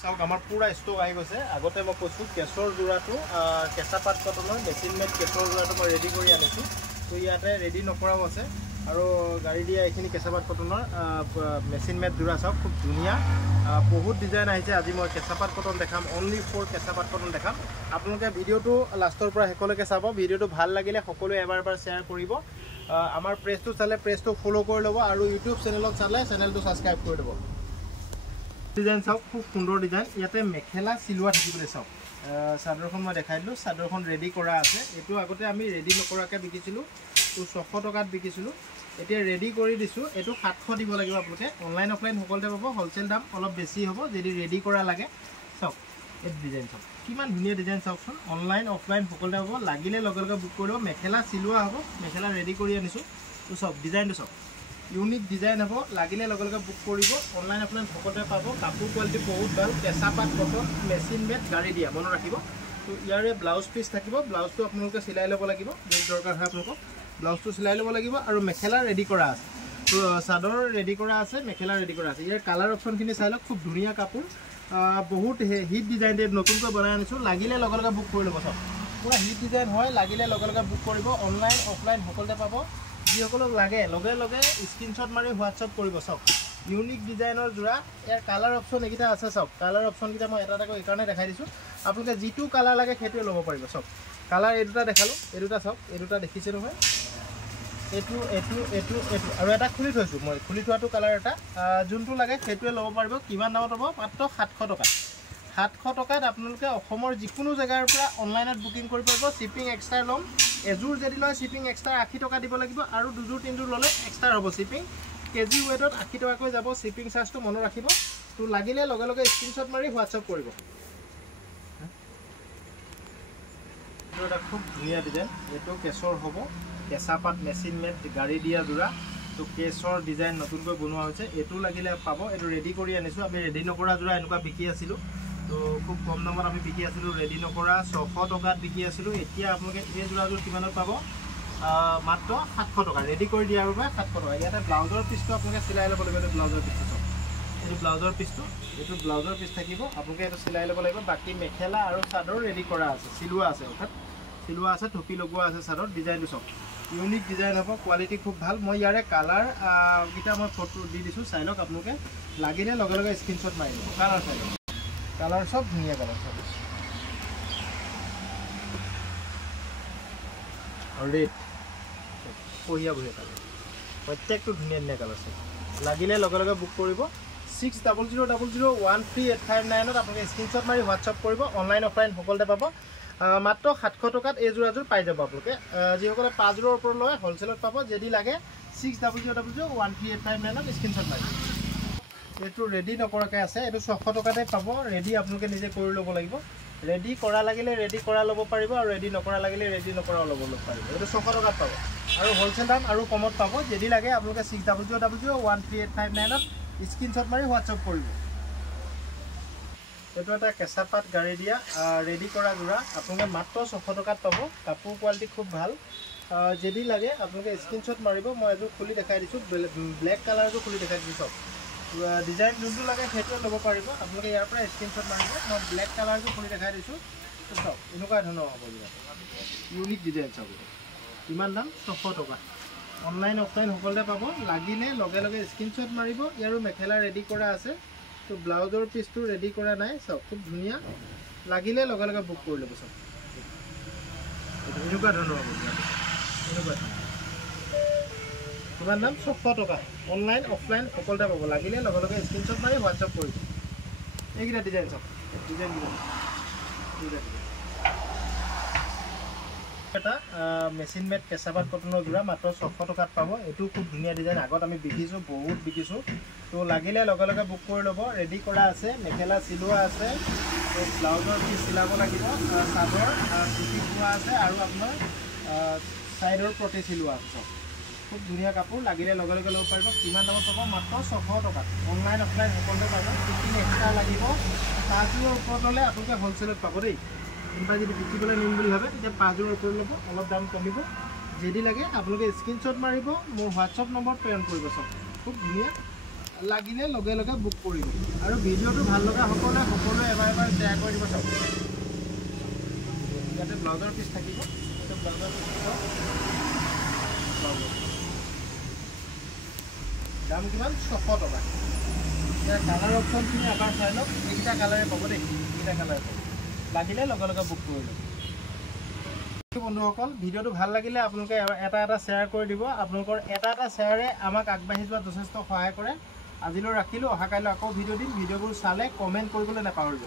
চাওক আমাৰ পুৰা ষ্টক আহি গৈছে আগতে মই কৈছোঁ কেছৰ যোৰাটো কেঁচা পাট কটনৰ মেচিন মেড কেছৰ যোৰাটো মই ৰেডি কৰি আনিছোঁ তো ইয়াতে ৰেডি নকৰাও আছে আৰু গাড়ী দিয়া এইখিনি কেঁচা পাট কটনৰ মেচিন মেড যোৰা চাওক খুব ধুনীয়া বহুত ডিজাইন আহিছে আজি মই কেঁচা পাট কটন দেখাম অনলি ফৰ কেঁচা পাট কটন দেখাম আপোনালোকে ভিডিঅ'টো লাষ্টৰ পৰা শেষলৈকে চাব ভিডিঅ'টো ভাল লাগিলে সকলোৱে এবাৰ শ্বেয়াৰ কৰিব আমাৰ পেজটো চালে পেজটো ফ'ল' কৰি ল'ব আৰু ইউটিউব চেনেলত চালে চেনেলটো ছাবস্ক্ৰাইব কৰি ল'ব ডিজাইন চাওক খুব সুন্দৰ ডিজাইন ইয়াতে মেখেলা চিলোৱা থাকিবলৈ চাওক চাদৰখন মই দেখাই দিলোঁ চাদৰখন ৰেডি কৰা আছে এইটো আগতে আমি ৰেডি নকৰাকৈ বিকিছিলোঁ তো 600 টকাত বিকিছিলোঁ এতিয়া ৰেডি কৰি দিছোঁ এইটো 700 দিব লাগিব আপোনালোকে অনলাইন অফলাইন সকলোতে পাব হ'লচেল দাম অলপ বেছি হ'ব যদি ৰেডি কৰা লাগে চাওক এই ডিজাইন চাওক কিমান ধুনীয়া ডিজাইন চাওকচোন অনলাইন অফলাইন সকলোতে পাব লাগিলে লগে লগে বুক কৰি ল'ব মেখেলা চিলোৱা হ'ব মেখেলা ৰেডি কৰি আনিছোঁ তো চাওক ডিজাইনটো চাওক ইউনিক ডিজাইন হ'ব লাগিলে লগে লগে বুক কৰিব অনলাইন অফলাইন সকলোতে পাব কাপোৰ কোৱালিটি বহুত ভাল কেঁচা পাট কটন মেচিন মেড গাড়ী দিয়া মনত ৰাখিব তো ইয়াৰে ব্লাউজ পিচ থাকিব ব্লাউজটো আপোনালোকে চিলাই ল'ব লাগিব যদি দৰকাৰ হয় আপোনালোকক ব্লাউজটো চিলাই ল'ব লাগিব আৰু মেখেলা ৰেডি কৰা আছে তো চাদৰ ৰেডি কৰা আছে মেখেলা ৰেডি কৰা আছে ইয়াৰ কালাৰ অপশ্যনখিনি চাই লওক খুব ধুনীয়া কাপোৰ বহুত হিট ডিজাইন দিয়ে নতুনকৈ বনাই আনিছোঁ লাগিলে লগে লগে বুক কৰি ল'ব চাওক পুৰা হিট ডিজাইন হয় লাগিলে লগে লগে বুক কৰিব অনলাইন অফলাইন সকলোতে পাব যিসকলক লাগে লগে লগে স্ক্ৰীনশ্বট মাৰি হোৱাটছআপ কৰিব চাওক ইউনিক ডিজাইনৰ যোৰা ইয়াৰ কালাৰ অপশ্যন এইকেইটা আছে চাওক কালাৰ অপশ্যনকেইটা মই এটা এটাকৈ এইকাৰণে দেখাই দিছোঁ আপোনালোকে যিটো কালাৰ লাগে সেইটোৱে ল'ব পাৰিব চাওক কালাৰ এই দুটা দেখালোঁ এই দুটা চাওক এই দুটা দেখিছে নহয় এইটো এইটো এইটো এইটো আৰু এটা খুলি থৈছোঁ মই খুলি থোৱাটো কালাৰ এটা যোনটো লাগে সেইটোৱে ল'ব পাৰিব কিমান দামত হ'ব মাত্ৰ 700 টকা 700 টকাত আপোনালোকে অসমৰ যিকোনো জেগাৰ পৰা অনলাইনত বুকিং কৰিব পাৰিব শ্বিপিং এক্সট্ৰা ল'ম এযোৰ যদি লয় শ্বিপিং এক্সট্ৰা 80 টকা দিব লাগিব আৰু দুযোৰ তিনিযোৰ ল'লে এক্সট্ৰা হ'ব শ্বিপিং কেজি ৱেটত 80 টকাকৈ যাব শ্বিপিং চাৰ্জটো মনত ৰাখিব তো লাগিলে লগে লগে স্ক্ৰীনশ্বট মাৰি হোৱাটছআপ কৰিব এইটো এটা খুব ধুনীয়া ডিজাইন এইটো কেছৰ হ'ব কেঁচা পাত মেচিন মেড গাড়ী দিয়া যোৰা তো কেছৰ ডিজাইন নতুনকৈ বনোৱা হৈছে এইটো লাগিলে পাব এইটো ৰেডি কৰি আনিছোঁ আমি ৰেডি নকৰা যোৰা এনেকুৱা বিকি আছিলোঁ তো খুব কম দামত আমি বিকি আছিলোঁ ৰেডি নকৰা 600 টকাত বিকি আছিলোঁ এতিয়া আপোনালোকে এই যোৰাযোৰ কিমানত পাব মাত্ৰ 700 টকা ৰেডি কৰি দিয়াৰ বাবে 700 টকা ইয়াতে ব্লাউজৰ পিচটো আপোনালোকে চিলাই ল'ব লাগিব এইটো ব্লাউজৰ পিচটো চাওক এইটো ব্লাউজৰ পিচটো এইটো ব্লাউজৰ পিচ থাকিব আপোনালোকে এইটো চিলাই ল'ব লাগিব বাকী মেখেলা আৰু চাদৰ ৰেডি কৰা আছে চিলোৱা আছে অৰ্থাৎ চিলোৱা আছে টুপি লগোৱা আছে চাদৰ ডিজাইনটো চাওক ইউনিক ডিজাইন হ'ব কোৱালিটি খুব ভাল মই ইয়াৰে কালাৰ কেইটা মই ফটো দি দিছোঁ চাই লওক আপোনালোকে লাগিলে লগে লগে স্ক্ৰীনশ্বট মাৰি ল'ব কালাৰ চাই লওক কালাৰ সব ধুনীয়া কালাৰ সব আৰু ৰেড পহিয়া বহিয়া কালাৰ প্ৰত্যেকটো ধুনীয়া ধুনীয়া কালাৰ আছে লাগিলে লগে লগে বুক কৰিব 60001385 আপোনালোকে স্ক্ৰীনশ্বট মাৰি হোৱাটছআপ কৰিব অনলাইন অফলাইন সকলোতে পাব মাত্ৰ 700 টকাত এই যোৰাযোৰ পাই যাব আপোনালোকে যিসকলে 5 যোৰৰ ওপৰত লয় হ'লচেলত পাব যদি লাগে 60001385 স্ক্ৰীনশ্বট মাৰি এইটো ৰেডি নকৰাকৈ আছে এইটো 600 টকাতে পাব ৰেডি আপোনালোকে নিজে কৰি ল'ব লাগিব ৰেডি কৰা লাগিলে ৰেডি কৰা ল'ব পাৰিব আৰু ৰেডি নকৰা লাগিলে ৰেডি নকৰাও ল'ব পাৰিব এইটো 600 টকাত পাব আৰু হ'লচেল দাম আৰু কমত পাব যদি লাগে আপোনালোকে 60001385 স্ক্ৰীনশ্বট মাৰি হোৱাটছআপ কৰিব এইটো এটা কেঁচা পাত গাড়ী দিয়া ৰেডি কৰা যোৰা আপোনালোকে মাত্ৰ 600 টকাত পাব কাপোৰ কোৱালিটি খুব ভাল যদি লাগে আপোনালোকে স্ক্ৰীনশ্বট মাৰিব মই এযোৰ খুলি দেখাই দিছোঁ ব্লেক কালাৰটো খুলি দেখাই দিছোঁ চাওক ডিজাইন যোনটো লাগে সেইটোৱে ল'ব পাৰিব আপোনালোকে ইয়াৰ পৰা স্ক্ৰীনশ্বট মাৰিব মই ব্লেক কালাৰটো খুলি দেখাই দিছোঁ চাওক এনেকুৱা ধৰণৰ হ'ব ইউনিক ডিজাইন চাওক কিমান দাম 600 টকা অনলাইন অফলাইন সকলোতে পাব লাগিলে লগে লগে স্ক্ৰীনশ্বট মাৰিব ইয়াৰো মেখেলা ৰেডি কৰা আছে তো ব্লাউজৰ পিচটো ৰেডি কৰা নাই চাওক খুব ধুনীয়া লাগিলে লগে লগে বুক কৰি ল'ব চাওক এনেকুৱা ধৰণৰ হ'ব এনেকুৱা কিমান দাম 600 টকা অনলাইন অফলাইন সকলোতে পাব লাগিলে লগে লগে স্ক্ৰীনশ্বট মাৰি হোৱাটছআপ কৰিব এইকেইটা ডিজাইন চাওক ডিজাইন এটা মেচিন মেড কেঁচা পাট কটনৰ যোৰা মাত্ৰ 600 টকাত পাব এইটো খুব ধুনীয়া ডিজাইন আগত আমি বিকিছোঁ বহুত বিকিছোঁ তো লাগিলে লগে লগে বুক কৰি ল'ব ৰেডি কৰা আছে মেখেলা চিলোৱা আছে তো ব্লাউজৰ পিচ চিলাব লাগিব চাদৰ টুপি বোৱা আছে আৰু আপোনাৰ চাইডৰ প্ৰতি চিলোৱা আছে খুব ধুনীয়া কাপোৰ লাগিলে লগে লগে ল'ব পাৰিব কিমান দামত পাব মাত্ৰ 600 টকাত অনলাইন অফলাইন সকলোতে পাব শিপিং এক্সট্ৰা লাগিব 5 যোৰৰ ওপৰত ল'লে আপোনালোকে হ'লচেলত পাব দেই কোনোবাই যদি বিকিবলৈ নিম বুলি ভাবে তেতিয়া 5 যোৰৰ ওপৰত ল'ব অলপ দাম কমিব যদি লাগে আপোনালোকে স্ক্ৰীনশ্বট মাৰিব মোৰ হোৱাটছআপ নম্বৰ প্ৰেৰণ কৰিব চাওক খুব ধুনীয়া লাগিলে লগে লগে বুক কৰিব আৰু ভিডিঅ'টো ভাল লগা সকলোৱে এবাৰ শ্বেয়াৰ কৰি দিব চাওক ইয়াতে ব্লাউজৰ পিচ থাকিব এইটো ব্লাউজৰ পিচ দাম কিমান 600 টকা ইয়াৰ কালাৰ অপশ্যনখিনি এবাৰ চাই লওক এইকেইটা কালাৰে পাব দেই এইকেইটা কালাৰে পাব লাগিলে লগে লগে বুক কৰি লওক বন্ধুসকল ভিডিঅ'টো ভাল লাগিলে আপোনালোকে এটা শ্বেয়াৰ কৰি দিব আপোনালোকৰ এটা শ্বেয়াৰে আমাক আগবাঢ়ি যোৱাত যথেষ্ট সহায় কৰে আজিলৈ ৰাখিলোঁ অহা কাইলৈ আকৌ ভিডিঅ' দিম ভিডিঅ'বোৰ চালে কমেণ্ট কৰিবলৈ নাপাহৰিব